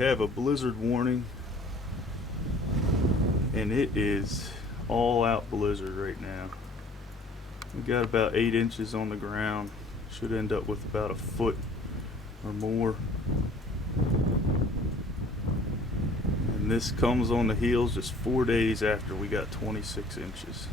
have a blizzard warning, and it is all out blizzard right now. We got about 8 inches on the ground. Should end up with about a foot or more. And this comes on the heels just 4 days after we got 26 inches.